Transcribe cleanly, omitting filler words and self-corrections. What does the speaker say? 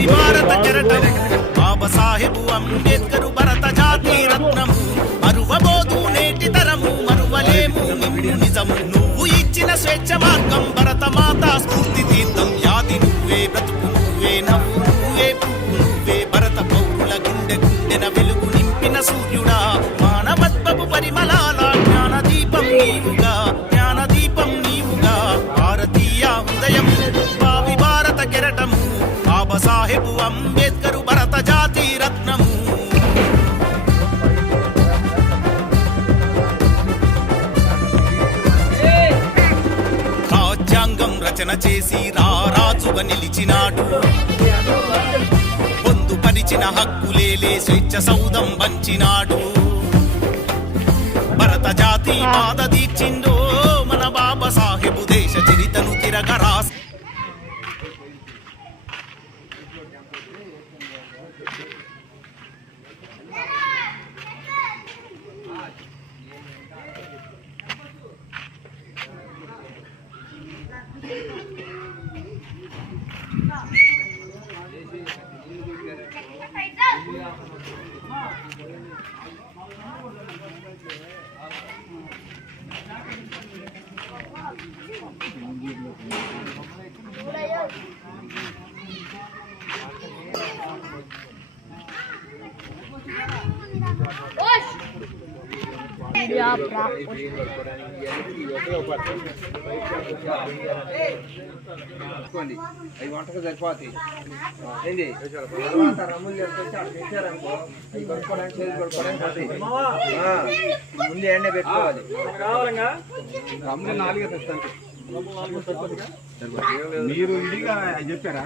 భావి భారత కెరటం బాబాసాహెబు అంబేద్కరు భరత జాతి రత్నము మరువబోదు నేటి తరము మరువలేము నిన్ను నిజము నువ్వు ఇచ్చిన స్వేచ్ఛ మార్గం భరత మాత స్ఫూర్తి తీర్థం యాది నువ్వే బ్రతుకు నువ్వే నవ్వు నువ్వే పువ్వు నువ్వే భరత పౌరుల గుండె గుండెన వెలుగు నింపిన సూర్యుడా మానవత్వపు పరిమళాల జ్ఞాన దీపం నీవుగా భారతీయ హృదయం భావి భారత కెరటము బాబాసాహెబు అంబేద్కరు భరత జాతి రత్నము రాజ్యాంగం రచన చేసి రారాజుగా నిలిచినాడు పొందుపరిచిన హక్కులేలే స్వేచ్ఛ సౌధం వంచినాడు భరత జాతి బాధ దీక్షిందో మన బాబాసాహెబు దేశ చరితను తిరగరా అవి వంటకు సరిపోతాయి ఏంటి తర్వాత రమ్ములు చేసుకొచ్చి అక్కడ పెట్టారనుకో అవి కొనుక్కోవడానికి చేసి కొనుక్కోవడానికి పోతాయి ముందు ఎండే పెట్టుకోవాలి రమ్ములు 4 తెస్తాను మీరు ఇదిగా చెప్పారా